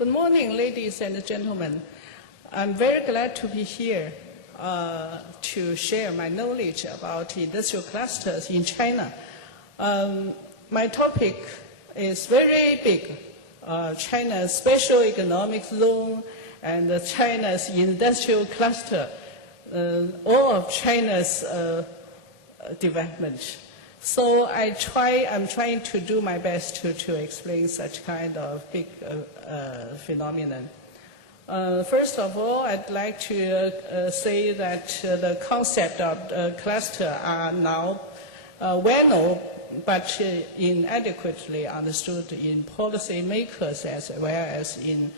Good morning, ladies and gentlemen. I'm very glad to be here to share my knowledge about industrial clusters in China. My topic is very big, China's special economic zone and China's industrial cluster, all of China's development. So I'm trying to do my best to explain such kind of big phenomenon. First of all, I'd like to say that the concept of cluster are now well known, but inadequately understood in policy makers as well as in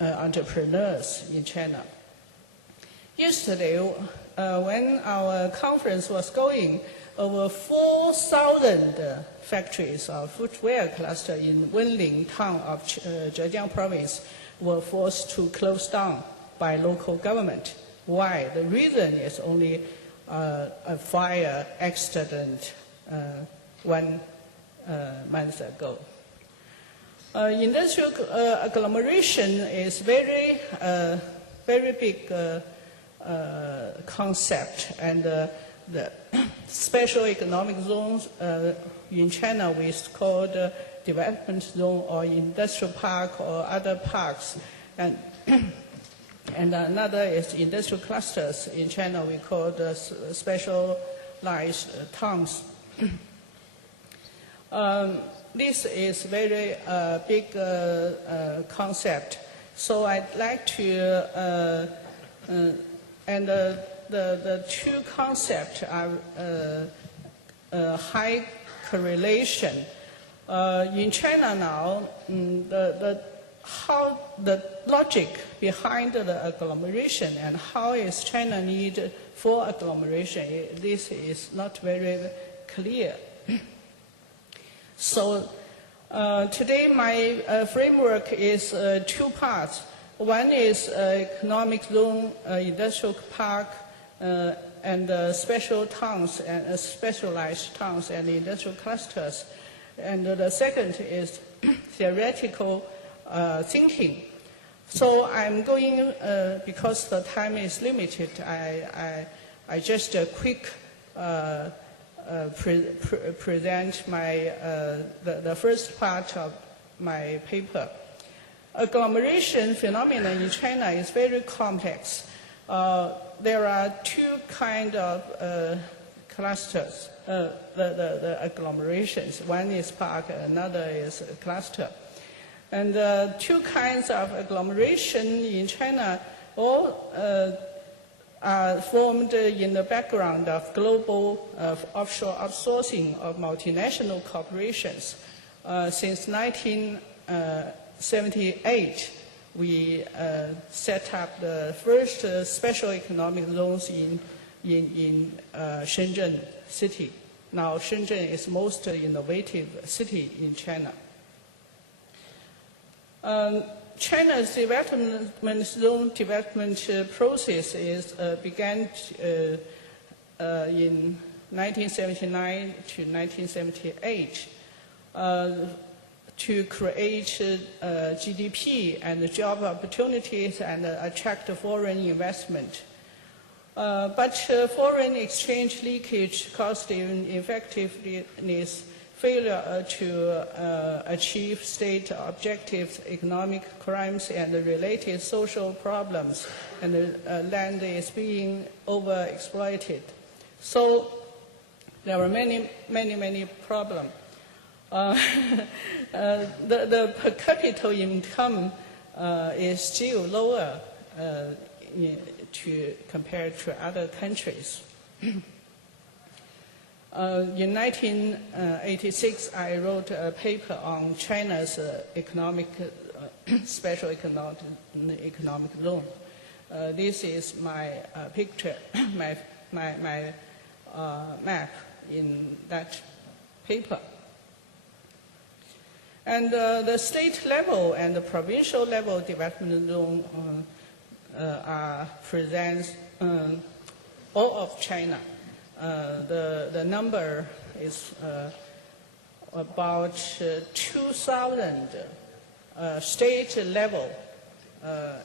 entrepreneurs in China. Yesterday, when our conference was going, over 4,000 factories of footwear cluster in Wenling town of Zhejiang province were forced to close down by local government. Why? The reason is only a fire accident 1 month ago. Industrial agglomeration is very big concept, and the special economic zones in China we call the development zone or industrial park or other parks, and another is industrial clusters. In China we call the specialized towns. This is very big concept. So I'd like to the two concepts are high correlation. In China now, how the logic behind the agglomeration and how is China need for agglomeration, this is not very clear. So today my framework is two parts. One is economic zone, industrial park, and special towns and specialized towns and industrial clusters. And the second is theoretical thinking. So I'm going, because the time is limited, I just quick present my, the first part of my paper. Agglomeration phenomenon in China is very complex. There are two kinds of clusters, the agglomerations. One is park, another is a cluster. And two kinds of agglomeration in China all are formed in the background of global offshore outsourcing of multinational corporations. Since 1978, we set up the first special economic zones in Shenzhen city. Now Shenzhen is most innovative city in China. China's development zone development process began in 1979 to 1978. To create GDP and job opportunities and attract foreign investment. But foreign exchange leakage, cost ineffectiveness, failure to achieve state objectives, economic crimes and related social problems, and land is being overexploited. So there were many problems. The per capita income is still lower compared to other countries. In 1986, I wrote a paper on China's special economic zone. This is my picture, my map in that paper. And the state level and the provincial level development zone are present all of China. The number is about 2,000 state level,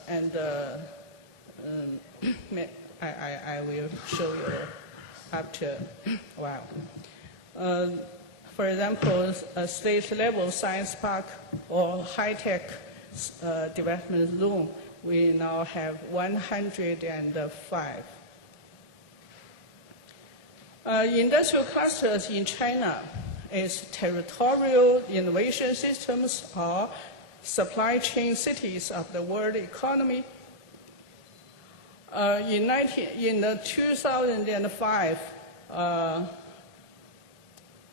and I will show you after a while. For example, a state level science park or high-tech development zone, we now have 105. Industrial clusters in China is territorial innovation systems or supply chain cities of the world economy. In 2005,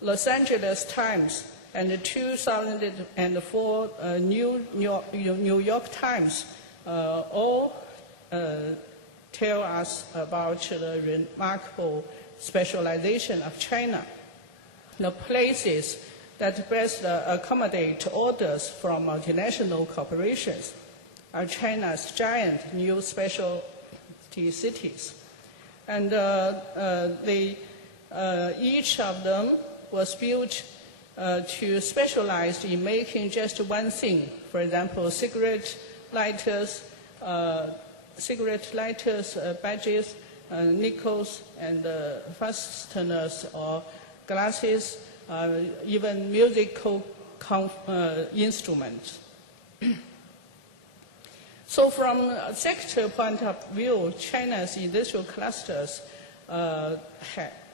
Los Angeles Times and the 2004 New York Times all tell us about the remarkable specialization of China. The places that best accommodate orders from multinational corporations are China's giant new specialty cities. And each of them was built to specialize in making just one thing. For example, cigarette lighters, badges, nickels, and fasteners or glasses, even musical instruments. So from a sector point of view, China's industrial clusters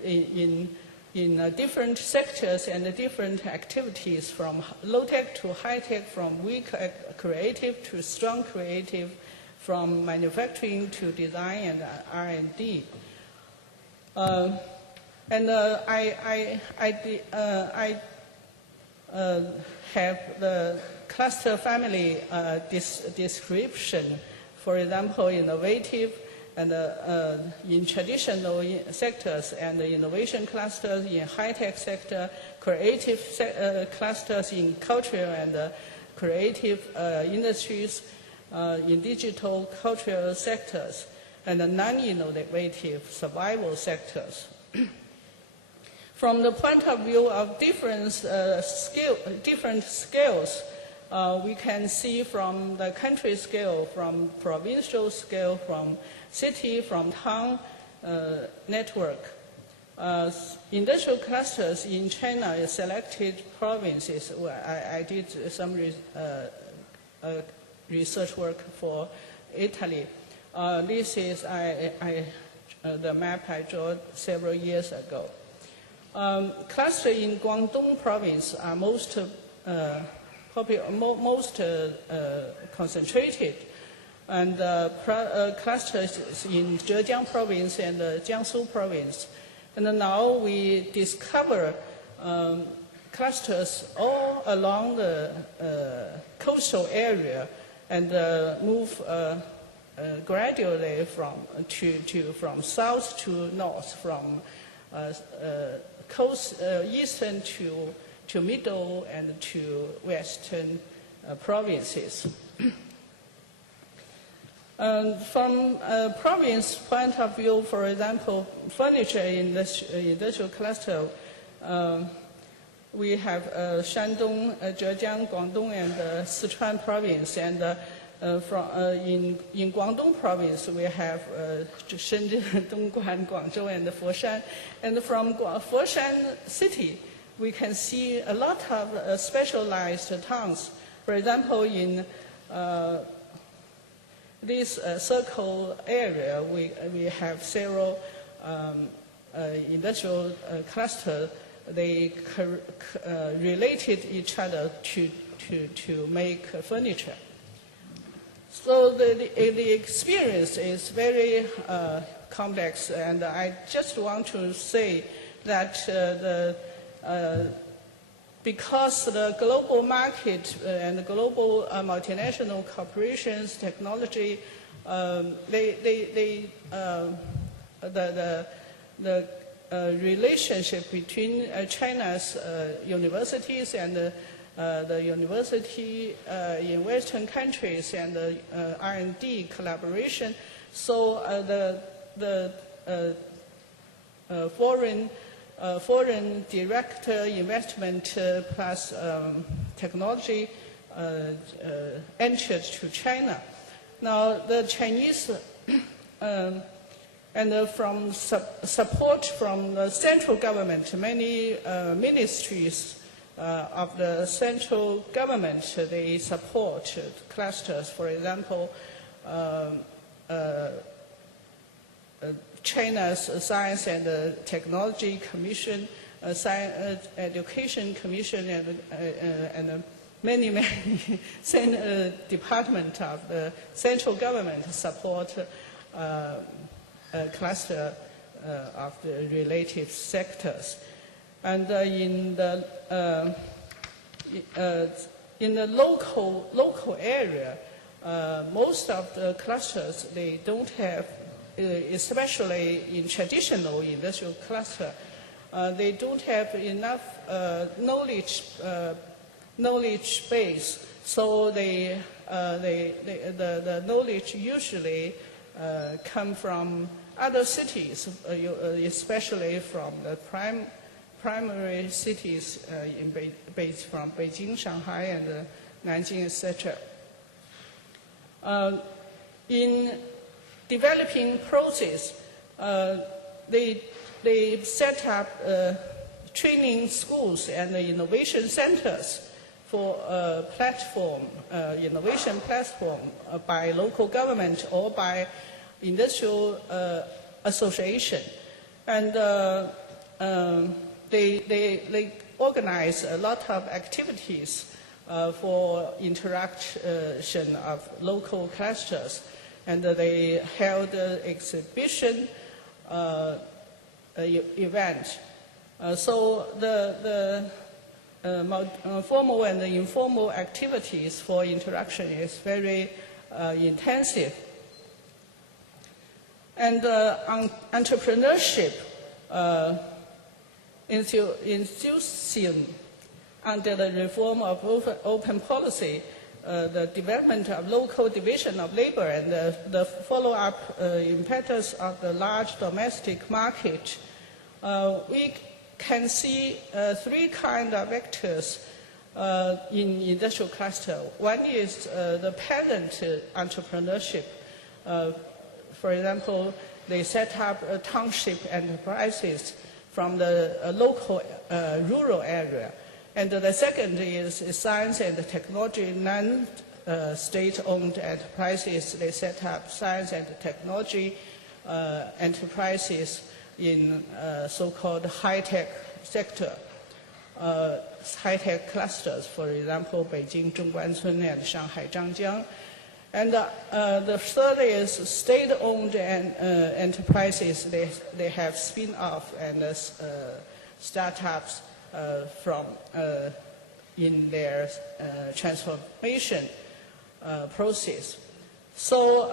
in different sectors and different activities, from low-tech to high-tech, from weak creative to strong creative, from manufacturing to design and R&D. I have the cluster family description. For example, innovative and in traditional sectors, and innovation clusters in high-tech sector, creative clusters in cultural and creative industries, in digital cultural sectors, and non-innovative survival sectors. From the point of view of different scales, we can see from the country scale, from provincial scale, from city, from town network. Industrial clusters in China is selected provinces. I did some research work for Italy. This is the map I drew several years ago. Clusters in Guangdong province are most concentrated, and clusters in Zhejiang province and Jiangsu province. And now we discover clusters all along the coastal area, and move gradually from south to north, from coast eastern to middle and to western provinces. From a province point of view, for example, furniture industrial cluster, we have Shandong, Zhejiang, Guangdong, and Sichuan province. And in Guangdong province, we have Shenzhen, Dongguan, Guangzhou, and Foshan. And from Foshan city, we can see a lot of specialized towns. For example, in this circle area, we have several industrial clusters. They related each other to make furniture. So the experience is very complex, and I just want to say that because the global market and the global multinational corporations, technology, the relationship between China's universities and the university in Western countries and the R&D collaboration. So the foreign direct investment plus technology entered to China. Now, the Chinese, and from support from the central government, many ministries of the central government, they support clusters. For example, China's Science and Technology Commission, Science Education Commission, and many departments of the central government support cluster of the related sectors. And in the local area, most of the clusters, they don't have, especially in traditional industrial cluster, they don't have enough knowledge base. So the knowledge usually come from other cities, especially from the primary cities from Beijing, Shanghai, and Nanjing, etc. In developing process, they set up training schools and innovation centers for innovation platform by local government or by industrial association. And they organize a lot of activities for interaction of local clusters. And they held exhibition event. So the formal and the informal activities for interaction is very intensive. And entrepreneurship enthusiasm under the reform of open policy, the development of local division of labor, and the follow-up impetus of the large domestic market, we can see three kinds of vectors in industrial cluster. One is the peasant entrepreneurship. For example, they set up township enterprises from the local rural area. And the second is science and technology, non-state-owned enterprises. They set up science and technology enterprises in so-called high-tech sector, high-tech clusters, for example, Beijing Zhongguancun and Shanghai Zhangjiang. And the third is state-owned enterprises. They have spin-off and startups from in their transformation process. So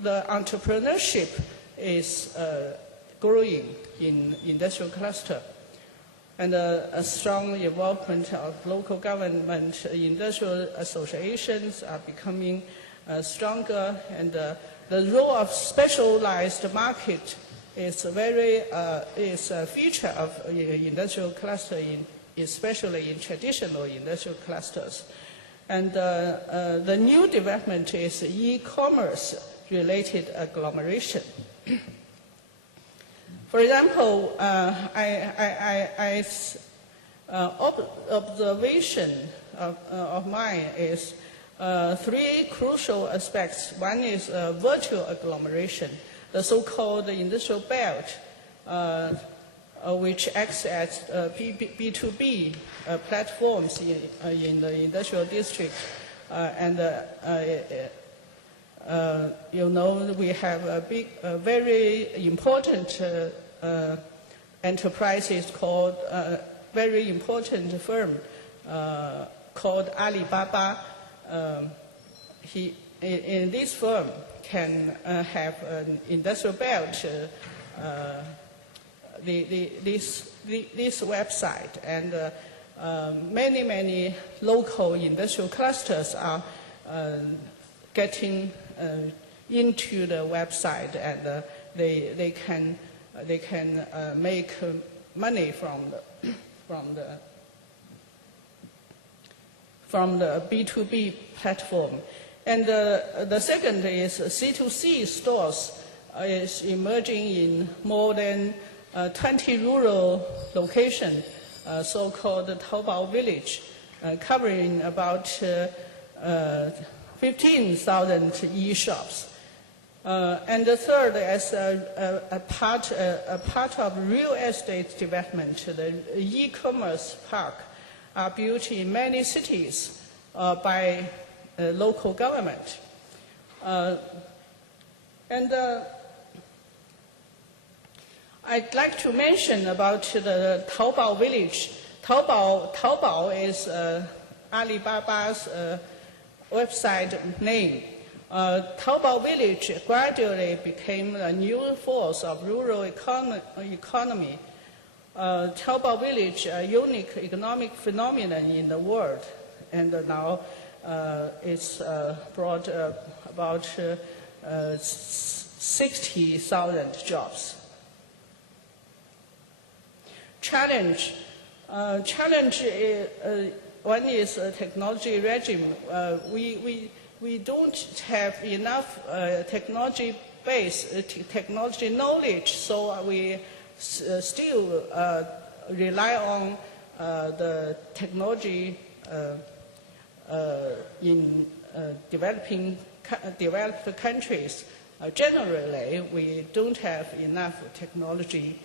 the entrepreneurship is growing in industrial cluster, and a strong involvement of local government industrial associations are becoming stronger, and the role of specialized market is a feature of industrial cluster, especially in traditional industrial clusters. And the new development is e-commerce related agglomeration. For example, observation of mine is three crucial aspects. One is virtual agglomeration, the so-called industrial belt, which acts as B2B platforms in the industrial district. You know, we have a very important enterprises called, very important firm called Alibaba. In this firm can have an industrial belt, this website, and many local industrial clusters are getting into the website, and they can make money from from the B2B platform. And the second is C2C stores is emerging in more than 20 rural locations, so-called Taobao village, covering about 15,000 e-shops. And the third, as a part of real estate development, the e-commerce park are built in many cities by local government. I'd like to mention about the Taobao village. Taobao is Alibaba's website name. Taobao village gradually became a new force of rural economy. Taobao village, a unique economic phenomenon in the world, and now it's brought about 60,000 jobs. Challenge is, one is a technology regime. We don't have enough technology knowledge, so we still rely on the technology in developed countries. Generally, we don't have enough technology,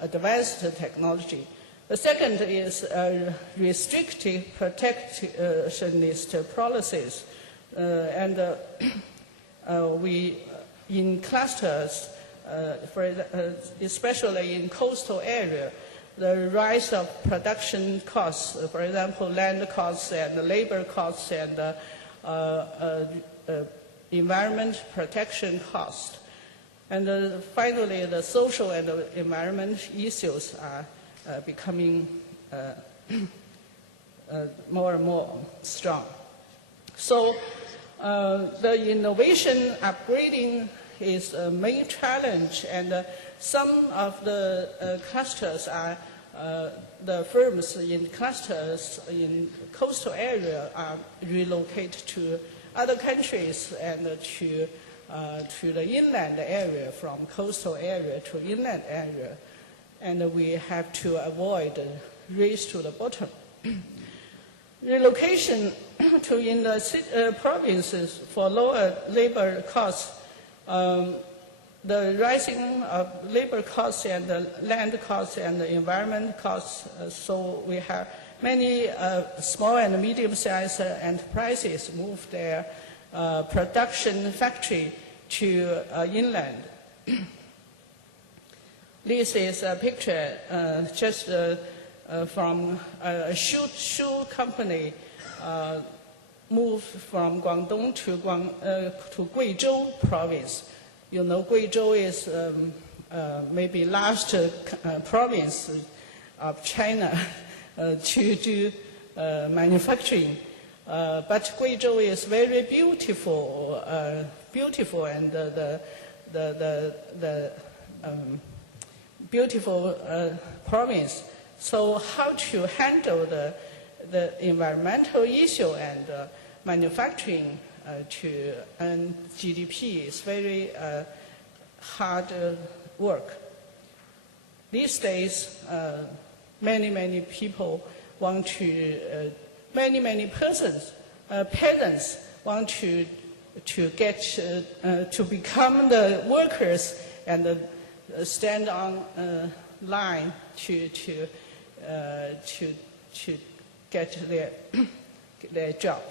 advanced technology. The second is restrictive protectionist policies. We, in clusters, especially in coastal area, the rise of production costs, for example, land costs and labor costs and environment protection costs. And finally, the social and environment issues are becoming more and more strong. So the innovation upgrading is a main challenge, and some of the clusters are the firms in clusters in coastal area are relocated to other countries and to the inland area, from coastal area to inland area, and we have to avoid a race to the bottom. Relocation to in the provinces for lower labor costs. The rising of labor costs and the land costs and the environment costs, so we have many small and medium-sized enterprises move their production factory to inland. This is a picture just from a shoe company moved from Guangdong to Guizhou province. You know, Guizhou is maybe last province of China to do manufacturing. But Guizhou is very beautiful, and the beautiful province. So how to handle the environmental issue and manufacturing to earn GDP is very hard work. These days, many people want to, many persons, peasants want to get to become the workers and stand on line to get their job.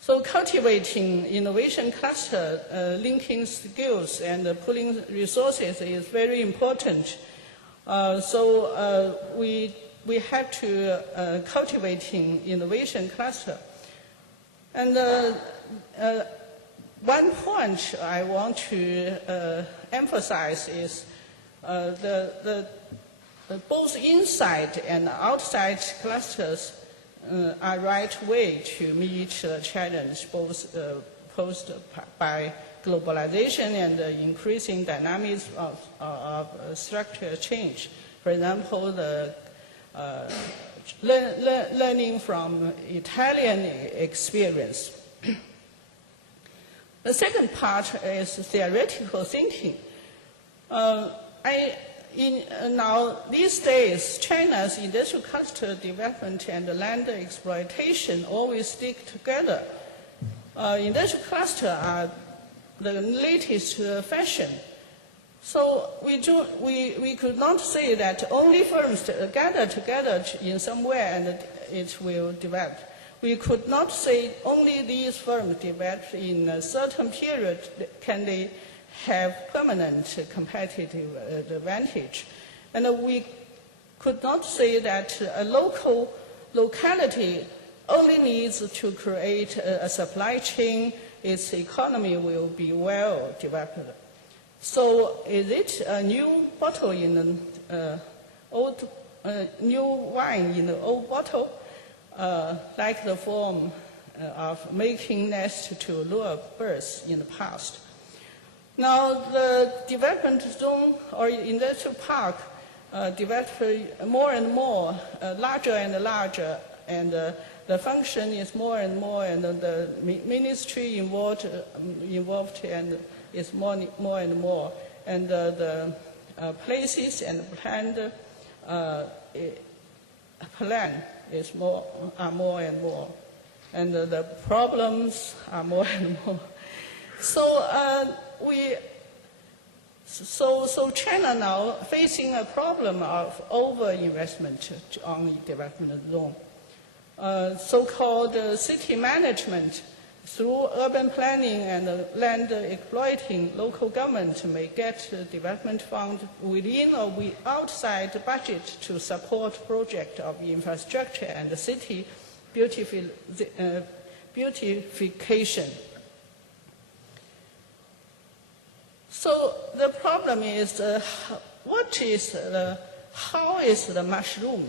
So cultivating innovation cluster, linking skills and pooling resources is very important. We have to cultivating innovation cluster. And one point I want to emphasize is both inside and outside clusters are right way to meet the challenge both posed by globalization and increasing dynamics of structural change. For example, the learning from Italian experience. The second part is theoretical thinking. Now, these days, China's industrial cluster development and land exploitation always stick together. Industrial cluster are the latest fashion. So we could not say that only firms gather together in somewhere and it will develop. We could not say only these firms develop in a certain period can they have permanent competitive advantage. And we could not say that a locality only needs to create a supply chain, its economy will be well developed. So is it a new bottle in an old, new wine in the old bottle, like the form of making nests to lure birds in the past? Now, the development zone or industrial park developed more and more, larger and larger, and the function is more and more, and the ministry involved and is more and more, and the places and planned plan is more and more, and the problems are more and more. So China now facing a problem of over-investment on the development zone. So-called city management through urban planning and land exploiting, local government may get development fund within or outside the budget to support project of infrastructure and city beautification. So the problem is, how is the mushroom?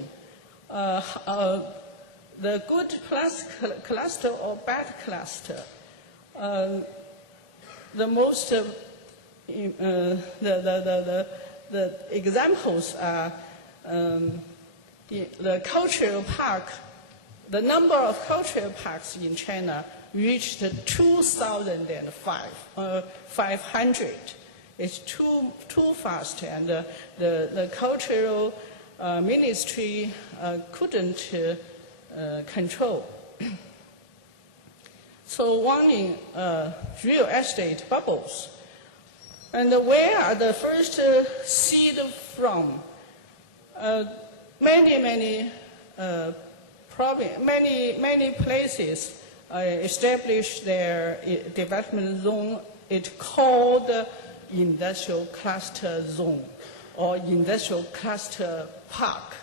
The good cluster or bad cluster? The most, the examples are the cultural park. The number of cultural parks in China reached 2,500. It's too fast, and the cultural ministry couldn't control. So warning real estate bubbles. And where are the first seed from? Many places establish their development zone. It's called industrial cluster zone or industrial cluster park.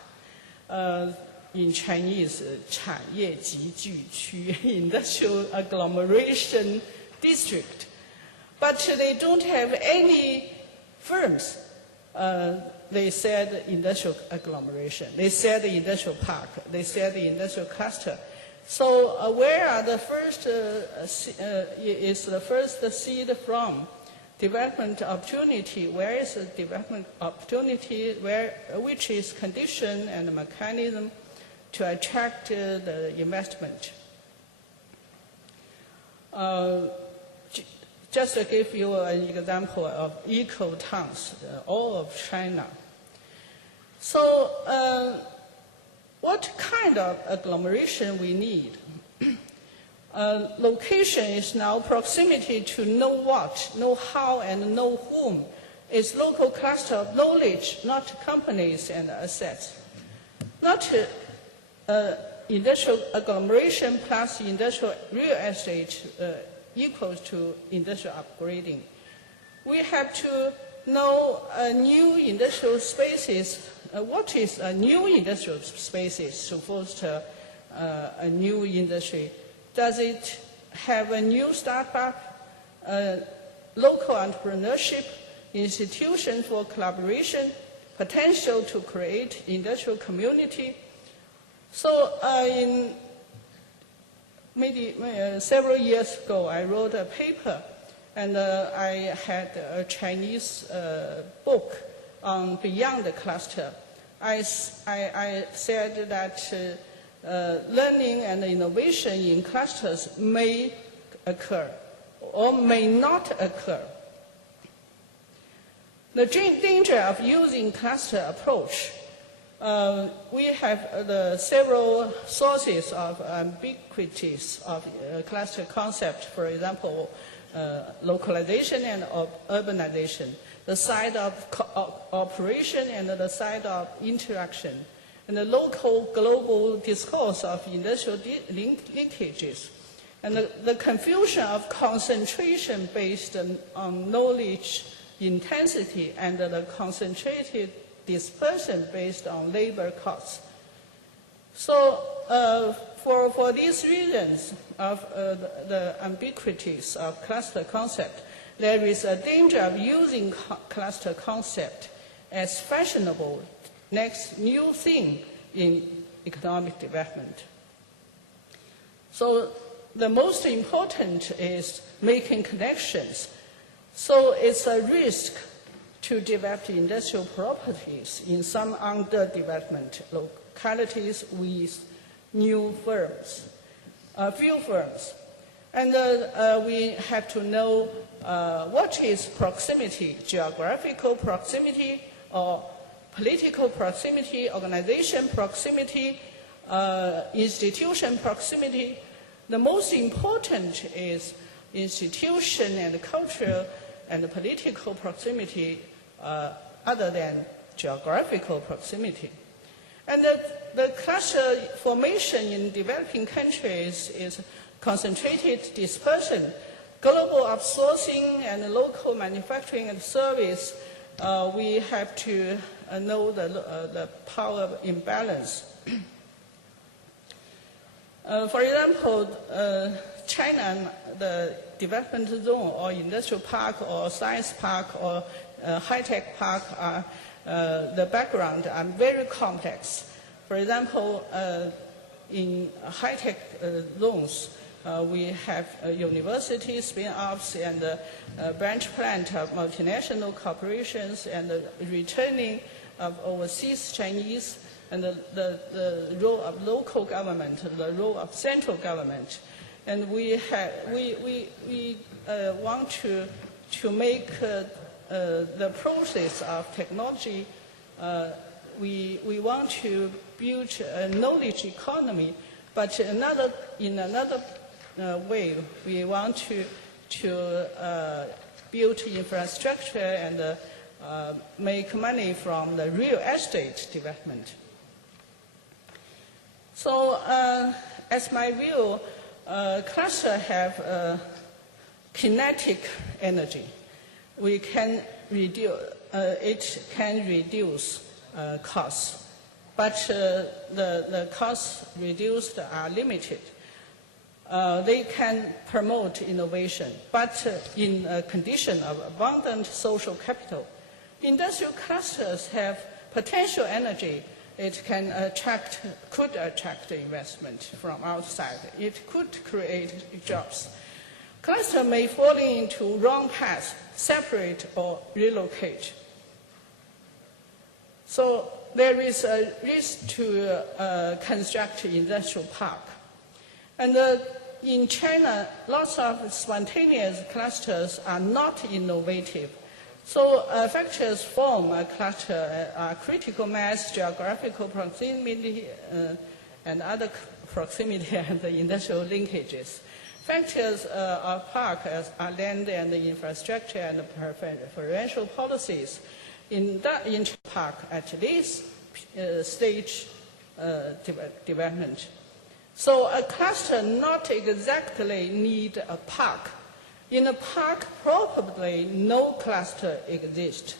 In Chinese, 产业集聚区, industrial agglomeration district. But they don't have any firms. They said industrial agglomeration. They said industrial park. They said industrial cluster. So where are the first, is the first seed from? Development opportunity. Where is the development opportunity? Which is condition and mechanism to attract the investment? Just to give you an example of eco-towns, all of China. So what kind of agglomeration we need? Location is now proximity to know what, know how, and know whom. It's local cluster of knowledge, not companies and assets. Not industrial agglomeration plus industrial real estate equals to industrial upgrading. We have to know new industrial spaces. What is a new industrial spaces to foster a new industry? Does it have a new startup, local entrepreneurship, institution for collaboration, potential to create industrial community? So several years ago, I wrote a paper, and I had a Chinese book on beyond the cluster. I said that learning and innovation in clusters may occur or may not occur. The danger of using cluster approach, we have the several sources of ambiguities of cluster concept, for example, localization and urbanization, the side of operation and the side of interaction, and the local global discourse of industrial linkages, and the confusion of concentration based on knowledge intensity and the concentrated dispersion based on labor costs. So for these reasons of the ambiguities of cluster concept, there is a danger of using cluster concept as fashionable next new thing in economic development. So the most important is making connections. So it's a risk to develop industrial properties in some underdevelopment localities with new firms, few firms. And we have to know what is proximity, geographical proximity or political proximity, organization proximity, institution proximity. The most important is institution and cultural and political proximity other than geographical proximity. And the cluster formation in developing countries is concentrated dispersion, global outsourcing and local manufacturing and service. We have to know the power imbalance. For example, China, the development zone or industrial park or science park or high-tech park are the background are very complex. For example, in high-tech zones, we have universities, spin-offs, and branch plant of multinational corporations, and the returning of overseas Chinese, and the role of local government, the role of central government. And we want to make the process of technology, we want to build a knowledge economy, but in another way, we want to build infrastructure and make money from the real estate development. So, as my view, cluster have kinetic energy. We can reduce, it can reduce costs, but the costs reduced are limited. They can promote innovation, but in a condition of abundant social capital. Industrial clusters have potential energy. It can could attract investment from outside. It could create jobs. Cluster may fall into wrong paths, separate or relocate. So there is a risk to construct industrial park. And in China, lots of spontaneous clusters are not innovative. So factors form a cluster, critical mass, geographical proximity, and other proximity and industrial linkages. Factors of park are land and infrastructure and preferential policies. In park at this stage development. So a cluster not exactly need a park. In a park, probably no cluster exists.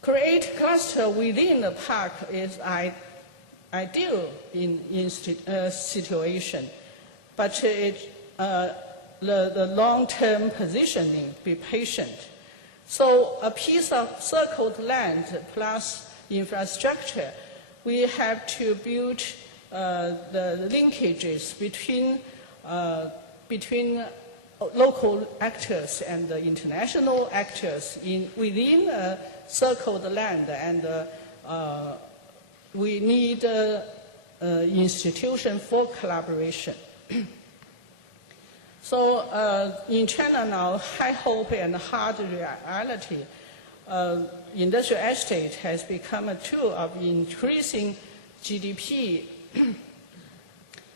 Create cluster within the park is ideal in situation, but the long-term positioning, be patient. So a piece of circled land plus infrastructure, we have to build the linkages between local actors and the international actors within circled land and we need institution for collaboration. So in China now, high hope and hard reality, industrial estate has become a tool of increasing GDP,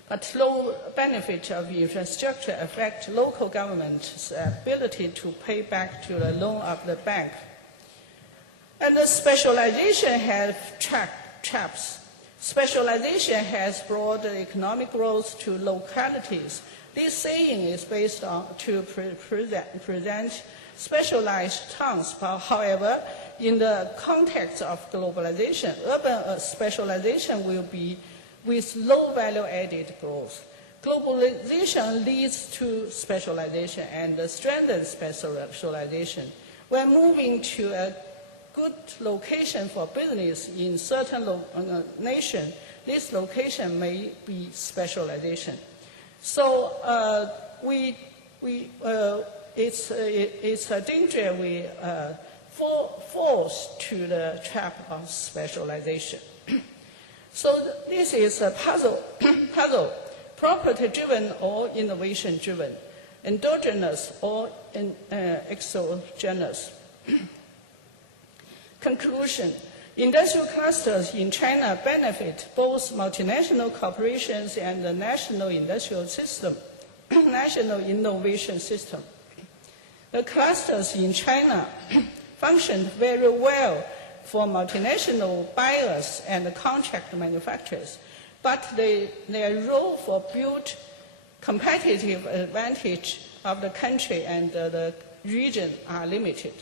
but low benefit of infrastructure affect local government's ability to pay back to the loan of the bank. And the specialization has traps. Specialization has brought economic growth to localities. This saying is based on to present specialized towns. However, in the context of globalization, urban specialization will be with low value-added growth. Globalization leads to specialization and strengthens specialization. When moving to a good location for business in certain nation, this location may be specialization. So it's a danger we falls to the trap of specialization. So this is a puzzle, property-driven or innovation-driven, endogenous or exogenous. Conclusion. Industrial clusters in China benefit both multinational corporations and the national industrial system, national innovation system. The clusters in China functioned very well for multinational buyers and contract manufacturers, but their role for build competitive advantage of the country and the region are limited.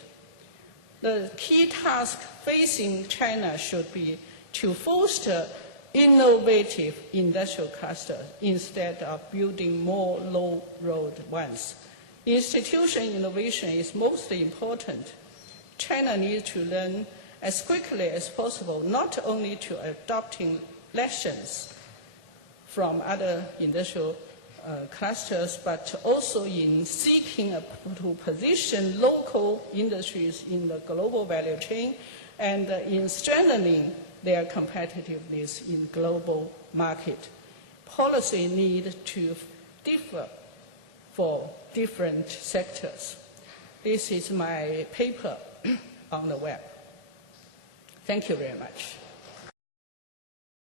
The key task facing China should be to foster innovative industrial clusters instead of building more low-road ones. Institutional innovation is most important. China needs to learn as quickly as possible, not only to adopting lessons from other industrial clusters, but also in seeking to position local industries in the global value chain and in strengthening their competitiveness in global market. Policy need to differ for different sectors. This is my paper on the web. Thank you very much.